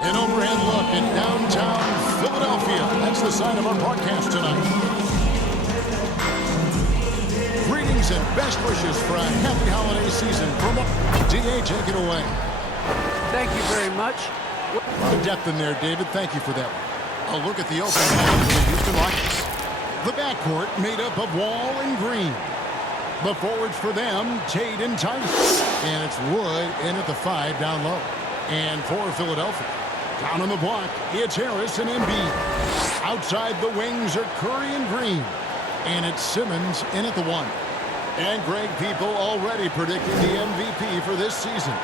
An overhead look at downtown Philadelphia. That's the side of our broadcast tonight. Greetings and best wishes for a happy holiday season from DA. Take it away. Thank you very much. A lot of depth in there, David. Thank you for that. A look at the opening half of the Houston Rockets. The backcourt made up of Wall and Green. The forwards for them, Tate and Tice. And it's Wood in at the 5 down low. And for Philadelphia, down on the block, it's Harris and Embiid. Outside the wings are Curry and Green. And it's Simmons in at the 1. And Greg, people already predicting the MVP for this season.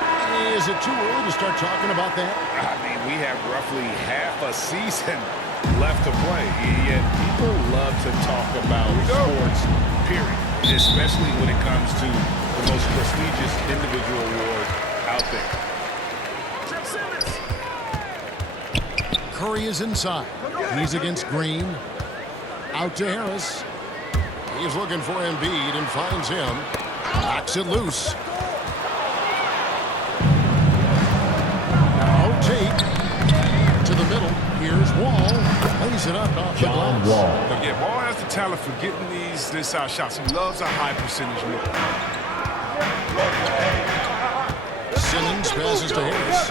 Is it too early to start talking about that? I mean, we have roughly half a season left to play. Yet people love to talk about sports, period. Especially when it comes to the most prestigious individual award out there. Curry is inside. He's against Green. Out to Harris. He's looking for Embiid and finds him. Knocks it loose. Now Tate to the middle. Here's Wall. Lays it up off the glass. But yeah, Wall has the talent for getting these inside shots. He loves a high percentage look. Simmons passes to Harris.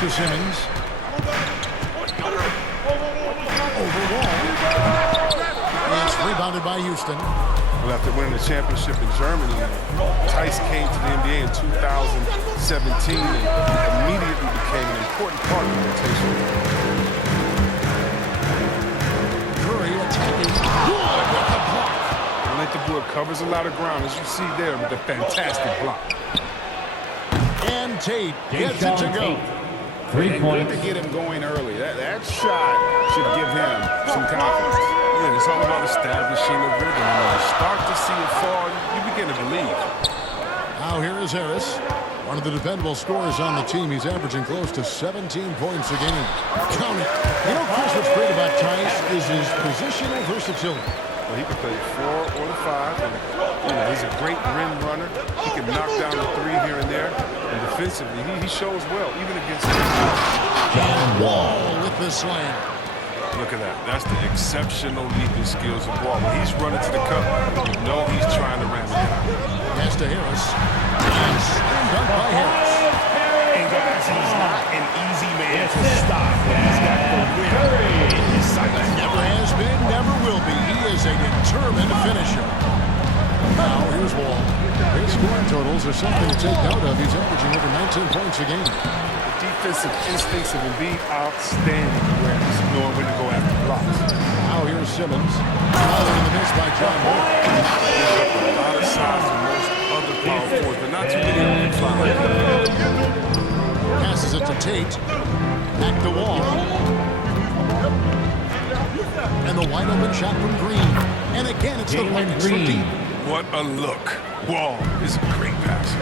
To Simmons. Over Wall. It's rebounded by Houston. Well, after winning the championship in Germany, Tice came to the NBA in 2017 and immediately became an important part of the rotation. Curry attacking. Wood with the block. Atlanta Wood covers a lot of ground, as you see there, with a fantastic block. And Tate gets it to go. 3 points. Good to get him going early. That shot should give him some confidence. Yeah, it's all about establishing a rhythm. And when you start to see it fall, you begin to believe. Now here is Harris. One of the dependable scorers on the team. He's averaging close to 17 points a game. Count it. You know, Chris, what's great about Tice is his positional versatility. Well, he can play 4 or the 5. And, he's a great rim runner. He can knock down the 3 here and there. And defensively, he shows well, even against And Wall with the slam. Look at that. That's the exceptional leaping skills of Wall. When he's running to the cup, you know he's trying to ram it down. Pass to Harris. And slam dunk by Harris. And guys, he's not an easy man to stop. He's got the win in his sights. Never has been, never will be. He is a determined finisher. Now here's Wall. His scoring totals are something to take note of. He's averaging over 19 points a game. The defensive instincts of Embiid, outstanding awareness, knowing when to go after blocks. Now here's Simmons. Following the miss by John Wall. He's up a lot of size than most other power forwards, but not too many of them fly like that. Passes it to Tate. Back to Wall. And the wide open shot from Green. And again, it's the Rockets from deep. What a look. Wall is a great passer.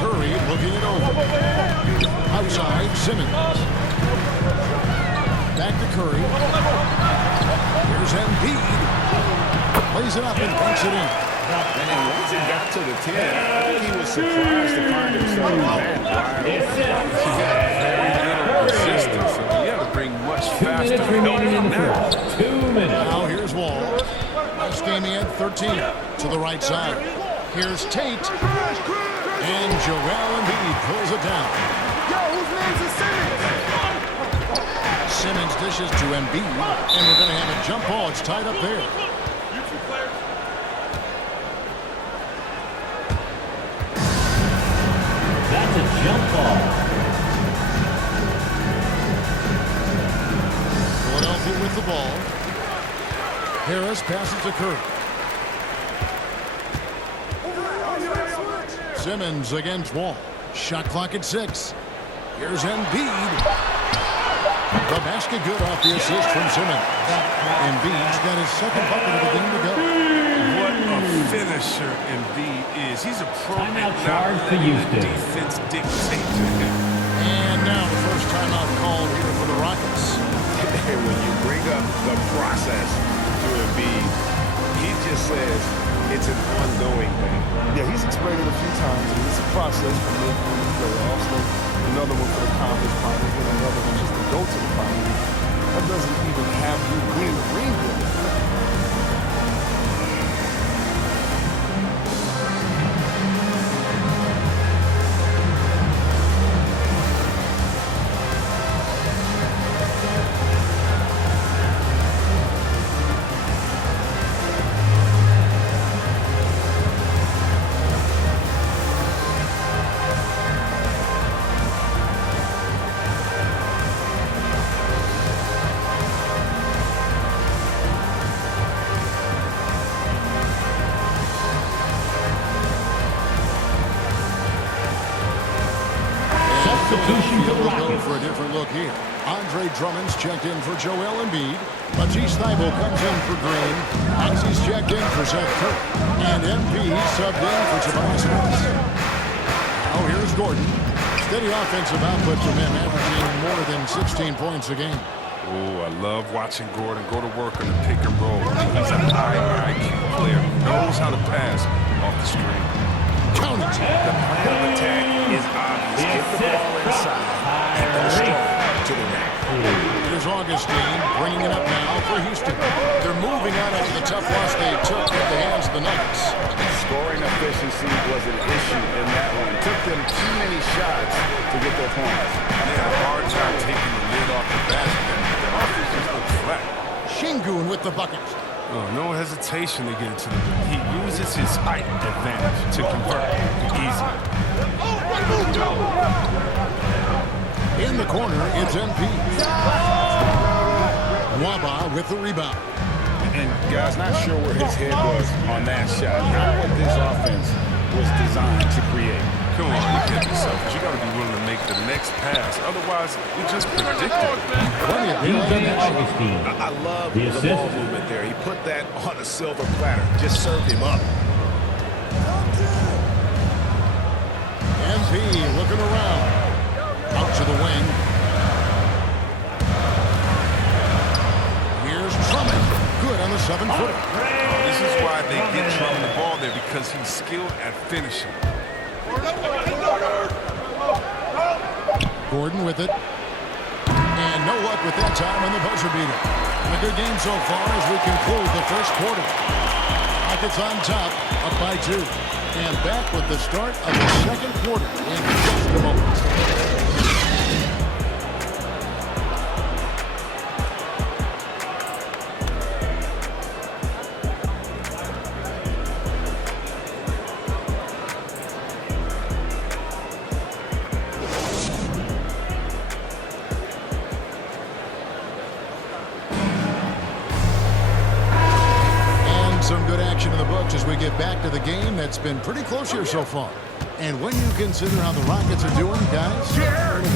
Curry looking it over. Outside, Simmons. Back to Curry. Here's Embiid. Plays it up and punks it in. And once it got to the 10, I think he was surprised to find himself in that wide open. He had very little resistance, and he had to bring much faster help from that. 2 minutes. Now here's Wall. Last game he had 13 to the right side. Here's Tate. And Joel Embiid pulls it down. Yo, whose name's is Simmons? Simmons dishes to Embiid. And we're going to have a jump ball. It's tied up there. That's a jump ball. Philadelphia with the ball. Harris passes to Curry. Simmons against Wall. Shot clock at 6. Here's Embiid. The basket good off the assist from Simmons. Embiid's got his second bucket of the game to go. What a finisher Embiid is. He's a pro. Timeout charge to Houston. Defense dictate to him. And now the first timeout called here for the Rockets. When you bring up the process to Embiid, he just says, it's an ongoing thing. Yeah, he's explained it a few times, and it's a process for making the playoffs. Like another one for the conference finals, and another one just to go to the finals. That doesn't even have you win the ring with it. Substitution for the We'll go Rockets. for a different look here. Andre Drummond's checked in for Joel Embiid. Matisse Thybulle comes in for Green. Maxey's checked in for Seth Curry. And MP subbed in for Tobias Harris. Now here's Gordon. Steady offensive output from him, averaging more than 16 points a game. Oh, I love watching Gordon go to work on the pick and roll. He's a high IQ player. Knows how to pass off the screen. Count it. The plan of attack is obvious. Get the ball inside and go strong to the rack. Here's Augustine bringing it up now for Houston. They're moving out of the tough loss they took at the hands of the Nuggets. Scoring efficiency was an issue in that one. It took them too many shots to get their points. And they had a hard time taking the lid off the basket. And the offense just looked flat. Şengün with the bucket. Oh, no hesitation to get it to the rim. He uses his height advantage to convert easy. In the corner, it's MP. Waba with the rebound. And guys, not sure where his head was on that shot. Not what this offense was designed to create. Come on, you get yourself. But you got to be willing to make the next pass. Otherwise, we just predicted. Plenty of daylight in DJ action. Augustine. I love The the assist. ball movement there. He put that on a silver platter. Just served him up. MP looking around. Out to the wing. Here's Drummond. Good on the 7-footer. Oh, this is why they get Drummond the ball there, because he's skilled at finishing. Gordon with it. And no luck with that time on the buzzer beater. A good game so far as we conclude the first quarter. Rockets on top, up by 2. And back with the start of the second quarter in just a moment. Some good action in the books as we get back to the game that's been pretty close here so far. And when you consider how the Rockets are doing, guys,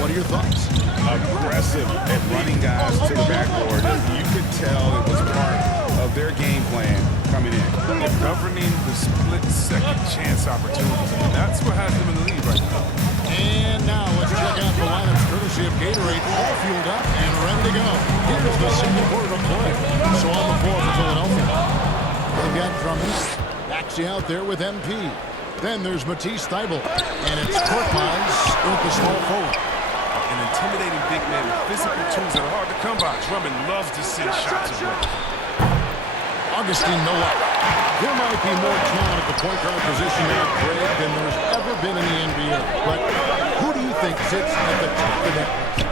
what are your thoughts? Aggressive at running guys to the backboard. You could tell it was part of their game plan coming in. They're governing the split-second chance opportunities. And that's what has them in the lead right now. And now let's check out the lineups courtesy of Gatorade, all fueled up and ready to go. Here's the second quarter of play. So on the floor for Philadelphia. They've got Drummond. Maxey out there with MP. Then there's Matisse Thybulle. And it's Korkmaz with the small forward. An intimidating big man with physical tools that are hard to come by. Drummond loves to send shots away. Augustine, no luck. There might be more talent at the point guard position now, Craig, than there's ever been in the NBA. But who do you think sits at the top of that list?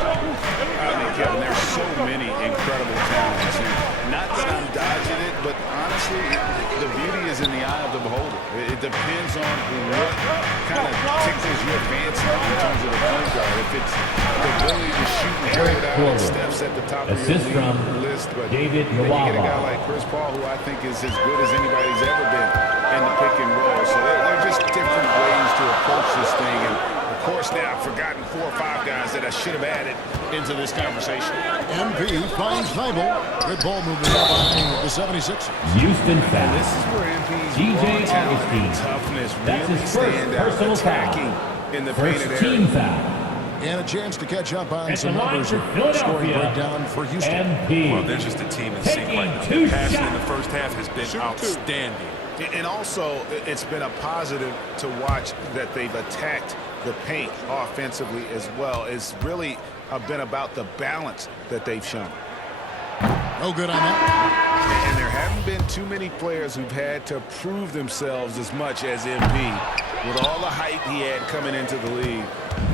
I mean, Kevin, there's so many incredible talents. And not that I'm dodging it, but honestly, the beauty is in the eye of the beholder. It depends on what kind of tickles your fancy in terms of the point guard. If it's the ability to shoot and throw it out, steps at the top of Assist your from list. But David you get a guy Nwaba. like Chris Paul, who I think is as good as anybody's ever been in the pick and roll. So they're just different ways to approach this thing. And of course, now I've forgotten 4 or 5 guys that I should have added into this conversation. MP finds Thybulle. Good ball movement there by the 76ers. Houston foul. This is where MP's DJ raw talent Augustine. and toughness That's really his first stand out, personal foul. attacking in the painted First team area. foul. And a chance to catch up on At some the line numbers for here. Scoring Philadelphia, breakdown for Houston. MP. Well, they're just a team that seems like Taking the two passion in shots. the first half has been outstanding. And also, it's been a positive to watch that they've attacked the paint offensively as well. It's really been about the balance that they've shown. No good on that. And there haven't been too many players who've had to prove themselves as much as MP. With all the hype he had coming into the league,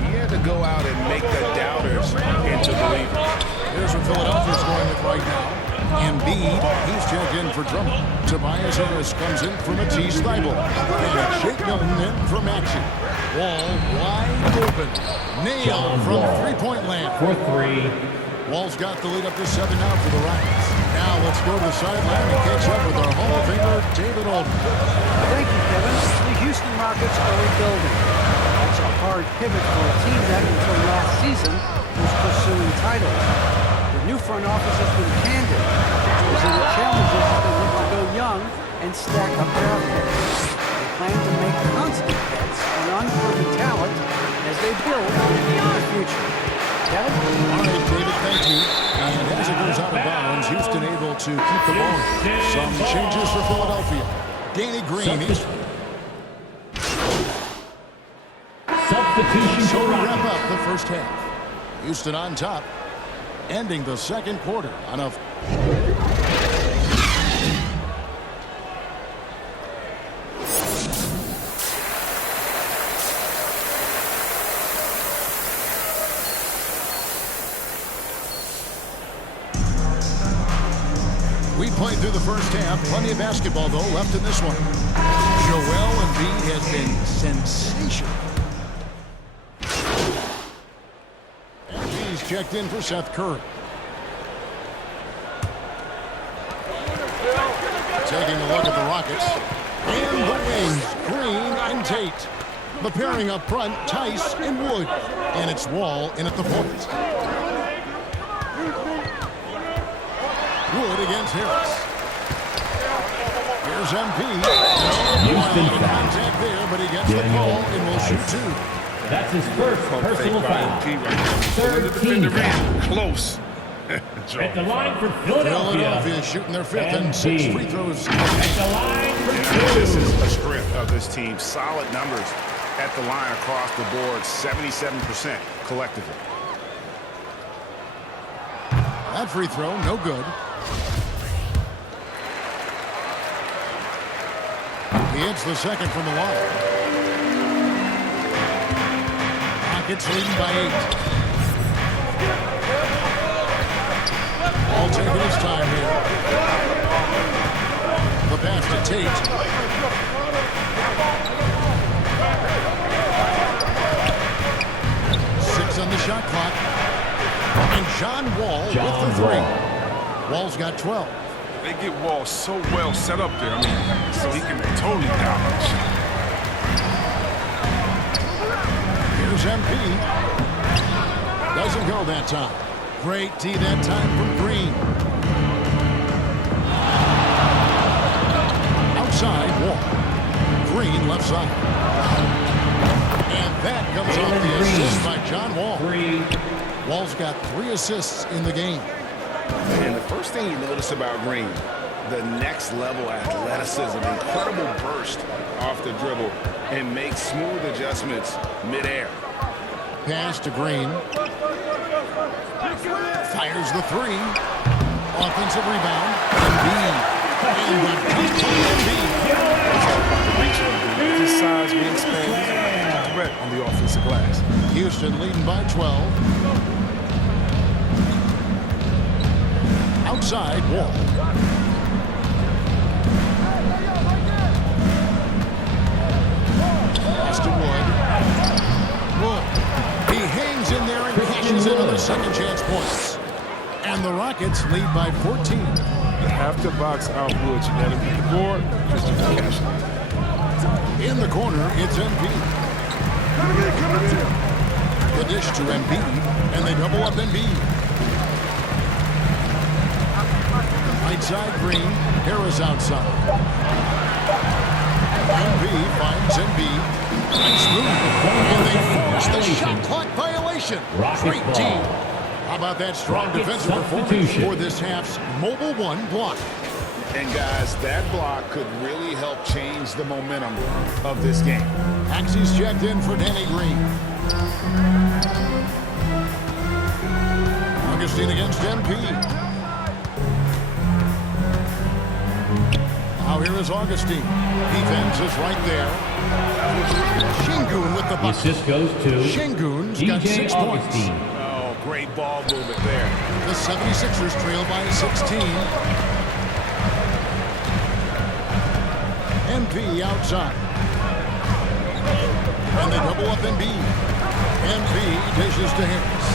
he had to go out and make the doubters into believers. Here's what Philadelphia's going with right now. Embiid, he's checked in for trouble. Tobias Harris comes in for Matisse Thybulle. And Shake Milton in for Maxey. Wall wide open. Nailed from three-point land. For three. Wall's got the lead up to 7 now for the Rockets. Now let's go to the sideline and catch up with our Hall of Famer, David Aldridge. Thank you, Kevin. The Houston Rockets are rebuilding. That's a hard pivot for a team that, until last season, was pursuing titles. The new front office has been candid. Using the challenges as they look to go young and stack up draft picks. They plan to make constant bets on unproven talent as they build for the future. Kevin? All right, David, thank you. And as it goes out of bounds, Houston able to keep the ball. Some changes for Philadelphia. Danny Green. Substitution So for we wrap Rockets. up the first half. Houston on top, ending the second quarter on a... We played through the first half. Plenty of basketball, though, left in this one. Joel Embiid has been sensational. And he's checked in for Seth Curry. Taking a look at the Rockets. And the wings, Green and Tate. The pairing up front, Tice and Wood. And it's Wall in at the point. Wood against Harris. Here's MP. Houston No foul. contact there, but he gets the call and will shoot two. That's his first personal foul. The 13 defender foul. in close. At the line for Philadelphia. Philadelphia shooting their fifth and 6 free throws. At the line for This two. is a strength of this team. Solid numbers at the line across the board. 77% collectively. That free throw, no good. He hits the second from the line. Rockets leading by 8. All taking his time here. The pass to Tate. Six on the shot clock. And John Wall with the three. Wall's got 12. They get Wall so well set up there. I mean, so he can totally dominate. Here's MP. Doesn't go that time. Great D that time from Green. Outside, Wall. Green left side. And that comes off the assist by John Wall. Wall's got 3 assists in the game. And the first thing you notice about Green, the next level athleticism, incredible burst off the dribble, and makes smooth adjustments midair. Pass to Green. Fires the 3. Offensive rebound. Embiid. And the dunk by Embiid. His size, wingspan, he's a threat on the offensive glass. Houston leading by 12. Outside, Wall. Pass to Wood. Wood. He hangs in there and cashes in on the second chance points. And the Rockets lead by 14. You have to box out Wood. You let him hit the board, just to cash it. In the corner, it's Embiid. The dish to Embiid, and they double up Embiid. Right side, Green. Harris outside. MB finds MB. Nice move. And they force the shot clock violation. Great D. How about that strong defensive performance for this half's Mobile 1 block? And guys, that block could really help change the momentum of this game. Maxey's checked in for Danny Green. Augustine against MP. Now here is Augustine. Defense is right there. Şengün with the The bucket. assist goes to Şengün's got DJ 6 points. Augustine. Oh, great ball movement there. The 76ers trail by 16. MP outside. And they double up MB. MP dishes to Harris.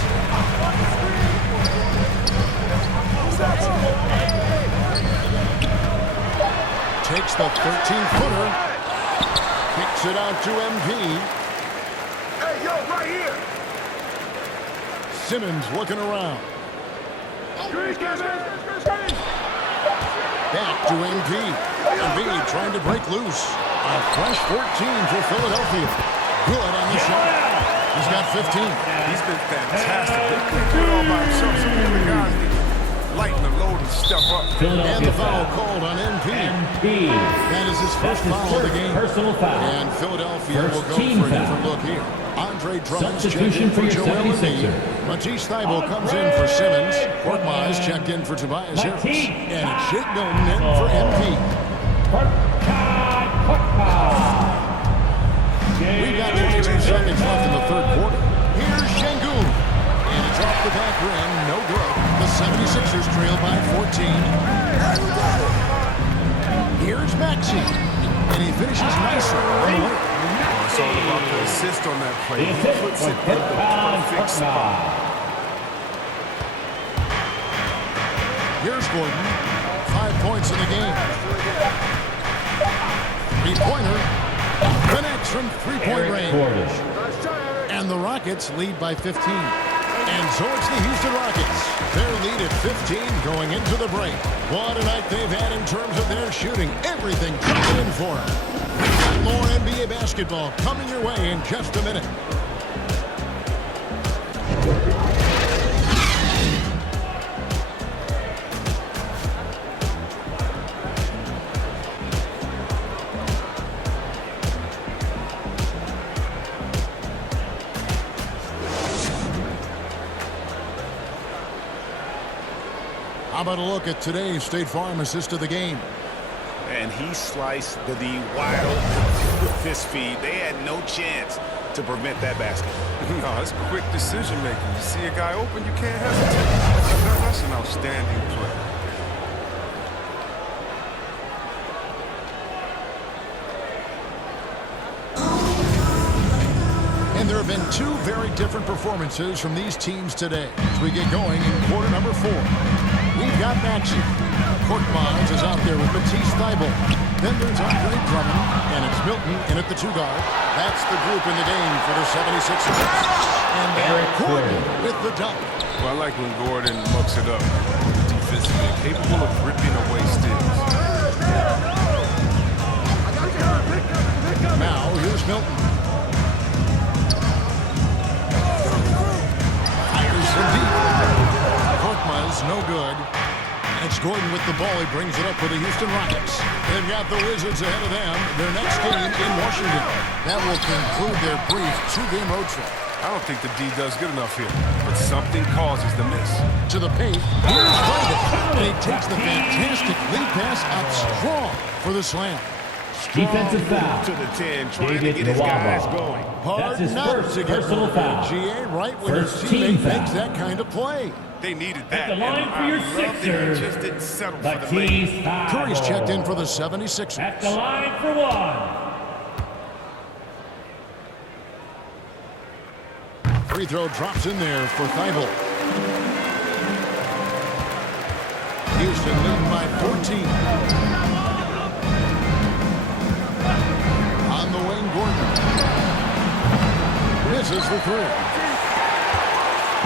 Takes the 13-footer. Kicks it out to MP. Hey, yo, right here. Simmons looking around. Back to MP. MP trying to break loose. A fresh 14 for Philadelphia. Good on the shot. He's got 15. He's been fantastic. They couldn't do it all by himself. Some of the other guys need to lighten the load and step up. And Philadelphia the foul foul. called on MP. MP. That is his first That's his foul of the first game. personal foul. And Philadelphia First will go team for a foul. different look here. Andre Drummond's checked Substitution in for for your Joel Embiid. 76er. Matisse Thybulle comes in for Simmons. Korkmaz checked in for Tobias Harris. And it's Shake Milton in for MP. We've got 52 seconds left in the third quarter. Here's Şengün. And it's off the back rim. No good. The 76ers trail by 14. Here's Maxey. And he finishes nicely on the way. It's all about the assist on that play. He puts it in the perfect spot. Here's Gordon. 5 points in the game. Three-pointer. Connects from three-point range. And the Rockets lead by 15. And so it's the Houston Rockets. Their lead at 15 going into the break. What a night they've had in terms of their shooting. Everything coming in for them. More NBA basketball coming your way in just a minute. How about a look at today's State Farm assist of the game? And he sliced the D wide open with this feed. They had no chance to prevent that basket. No, it's quick decision making. You see a guy open, you can't hesitate. That's an outstanding play. And there have been two very different performances from these teams today as we get going in quarter number 4. We've got Maxey. Korkmaz is out there with Matisse Thybulle. Then there's Andre Drummond, and it's Milton in at the 2-guard. That's the group in the game for the 76ers. And Eric Gordon with the dunk. Well, I like when Gordon mucks it up. Defensively capable of ripping away steals. Now, here's Milton. Fires from deep. Korkmaz, no good. And it's Gordon with the ball. He brings it up for the Houston Rockets. They've got the Wizards ahead of them. Their next game in Washington. That will conclude their brief 2-game road trip. I don't think the D does good enough here, but something causes the miss. To the paint. Here's Biden. And he takes the fantastic lead pass up strong for the slam. Defensive foul. To the 10, trying David to get his guys Nwaba. going. Hard his not first to get personal foul. GA right when First his team teammate foul. makes that kind of play. They needed At that. the line and for your I love that he Sixers. just didn't settle for the lane. Matisse Thybulle. Curry's checked in for the 76ers. At the line for one. Free throw drops in there for Thybulle. Houston leading by 14. On the wing, Gordon. Misses the 3.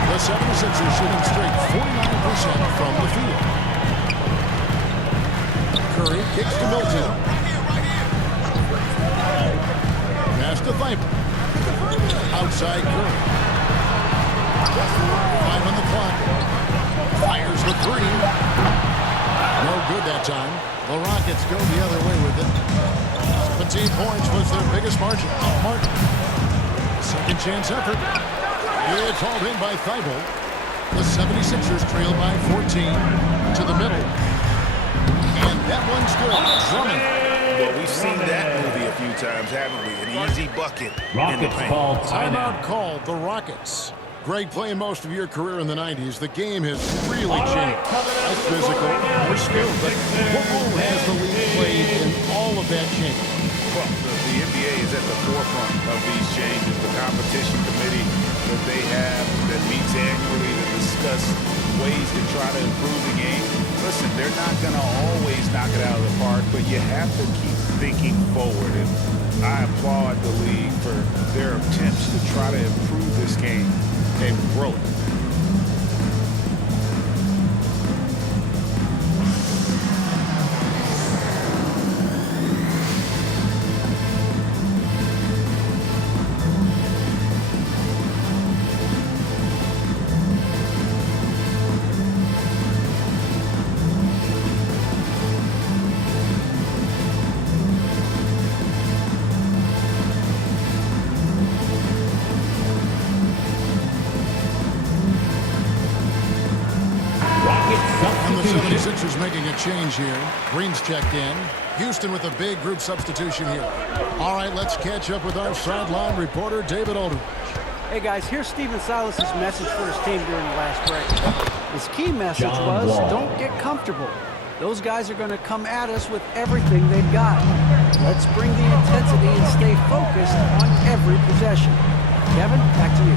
The 76ers shooting straight 49% from the field. Curry kicks to Milton. side Curry. 5 on the clock. Fires the three. No good that time. The Rockets go the other way with it. 17 points was their biggest margin. Second chance effort. It's hauled in by Thibault. The 76ers trail by 14 to the middle. And that one's good. Drummond. Well, we've seen that movie a few times, haven't we? An easy bucket in the Rockets paint. call Timeout timeout. called the Rockets. Greg, playing most of your career in the 90s, the game has really changed. Less physical, more skilled, but what role has the league played in all of that change? Well, the NBA is at the forefront of these changes. The competition committee that they have that meets annually to discuss ways to try to improve the game. Listen, they're not going to always knock it out of the park, but you have to keep thinking forward. And I applaud the league for their attempts to try to improve this game and grow it. And the Substitution. 76ers making a change here. Green's checked in. Houston with a big group substitution here. All right, let's catch up with our sideline reporter, David Aldridge. Hey guys, here's Stephen Silas's message for his team during the last break. His key message John was, Wall. don't get comfortable. Those guys are going to come at us with everything they've got. Let's bring the intensity and stay focused on every possession. Kevin, back to you.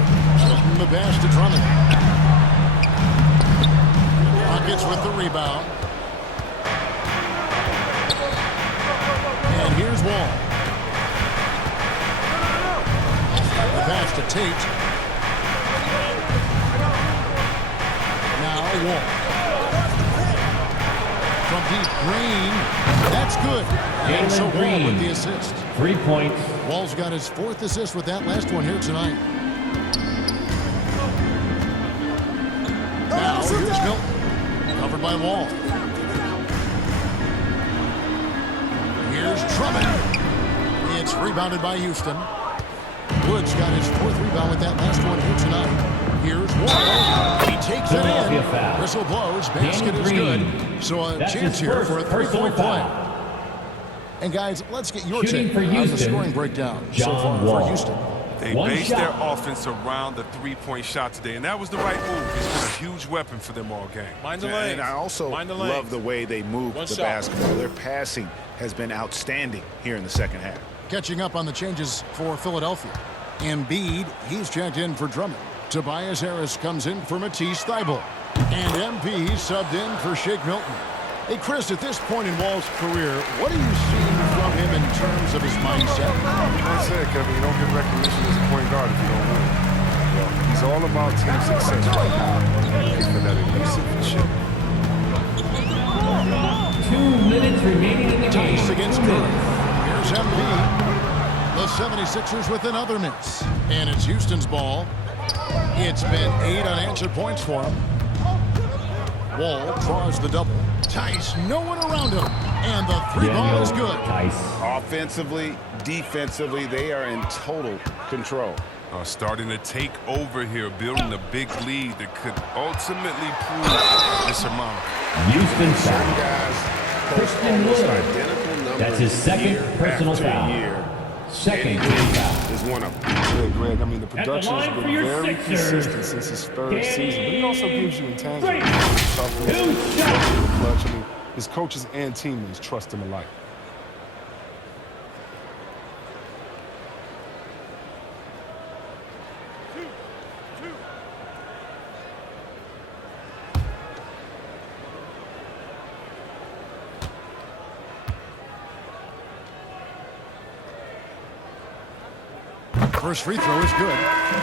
From the pass to Drummond. Rockets with the rebound. And here's Wall. The pass to Tate. Now Wall. From deep, Green. That's good. And so Jalen Wall with Green. the assist. 3 points. Wall's got his 4th assist with that last one here tonight. Now here's Milton. Covered by Wall. Here's Drummond. It's rebounded by Houston. Woods got his 4th rebound with that last one here tonight. Here's Wall. He takes it Philadelphia in. foul. Whistle blows. Basket Danny is Green. good. So a That's chance his here first for a personal 3-point play. foul. And guys, let's get your Shooting take for on the Houston, scoring breakdown so John far Wall. for Houston. They One based shot. their offense around the three-point shot today, and that was the right move. It's been a huge weapon for them all game. Mind the lanes. And I also Mind the love lanes. the way they move One the shot. basketball. Their passing has been outstanding here in the second half. Catching up on the changes for Philadelphia. Embiid, he's checked in for Drummond. Tobias Harris comes in for Matisse Thybulle. And MP subbed in for Shake Milton. Hey, Chris, at this point in Wall's career, what are you seeing from him in terms of his mindset? Like I said, Kevin, you don't get recognition as a point guard if you don't win. Well, he's all about team success right now. Looking for that elusive chip. 2 minutes remaining in the game. Tice against 2 Curry. minutes. Here's MP. The 76ers with another miss. And it's Houston's ball. It's been 8 unanswered points for him. Wall draws the double. Tice, no one around him. And the 3 ball is good. Tice. Offensively, defensively, they are in total control. Starting to take over here, building a big lead that could ultimately prove insurmountable. Houston Certain foul. guys post Christian almost Wood. identical numbers That's his second year personal after foul. year. Second Eddie team Green foul. is one of them. Yeah, Greg, I mean, the the production line has for been your very Sixers, consistent since his 3rd season, but he also gives you intangibles. Two Toughness, shots. in the clutch. I mean, his coaches and teammates trust him alike. First free throw is good.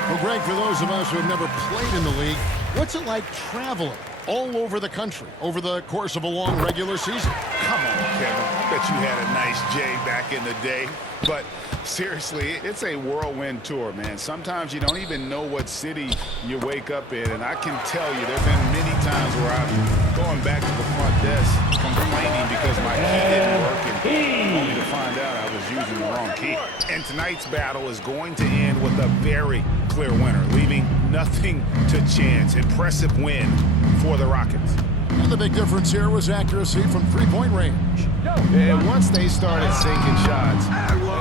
Well, Greg, for those of us who have never played in the league, what's it like traveling all over the country over the course of a long regular season. Come on, Kevin. I bet you had a nice J back in the day. But seriously, it's a whirlwind tour, man. Sometimes you don't even know what city you wake up in. And I can tell you there have been many times where I'm going back to the front desk complaining because my key didn't work and only to find out I was using the wrong key. And tonight's battle is going to end with a very clear winner, leaving nothing to chance. Impressive win for the Rockets. And the big difference here was accuracy from three-point range. And once they started sinking shots,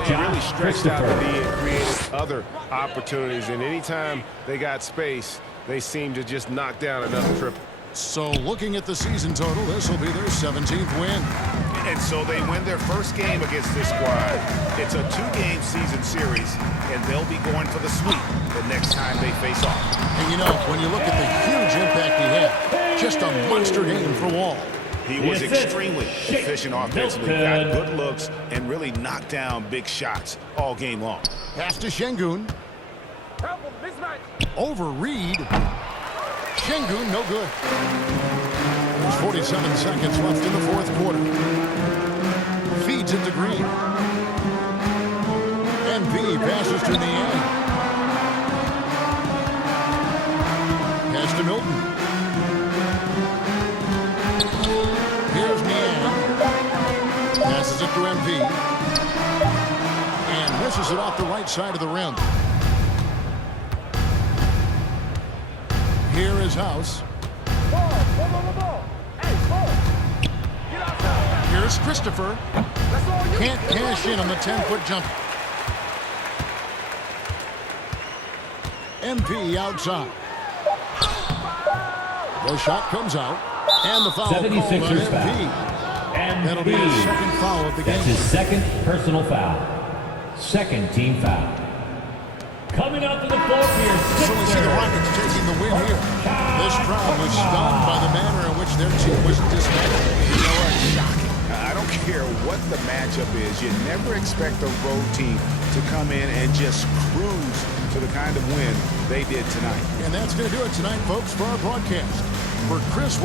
they really stretched out the D and created other opportunities. And anytime they got space, they seemed to just knock down another triple. So looking at the season total, this will be their 17th win. And so they win their first game against this squad. It's a 2-game season series, and they'll be going for the sweep the next time they face off. And you know, when you look at the huge impact he had, just a monster game for Wall. He was extremely efficient offensively, got good looks, and really knocked down big shots all game long. Pass to Şengün. Over Reed. Şengün, no good. There's 47 seconds left in the fourth quarter. Feeds it to Green. MP passes to Niang. Pass to Milton. Here's Niang. Passes it to MP. And misses it off the right side of the rim. Here is House. Here's Christopher. Can't cash in on the 10-foot jumper. MP outside. The shot comes out. And the foul called on 76ers MP. foul. That'll be his second foul of the game. That's his second personal foul. Second team foul. Coming out to the floor here. So we see the Rockets taking the win here. This crowd was stunned by the manner in which their team was dismantled. You know what? Shocking. I don't care what the matchup is. You never expect a road team to come in and just cruise to the kind of win they did tonight. And that's going to do it tonight, folks, for our broadcast. For Chris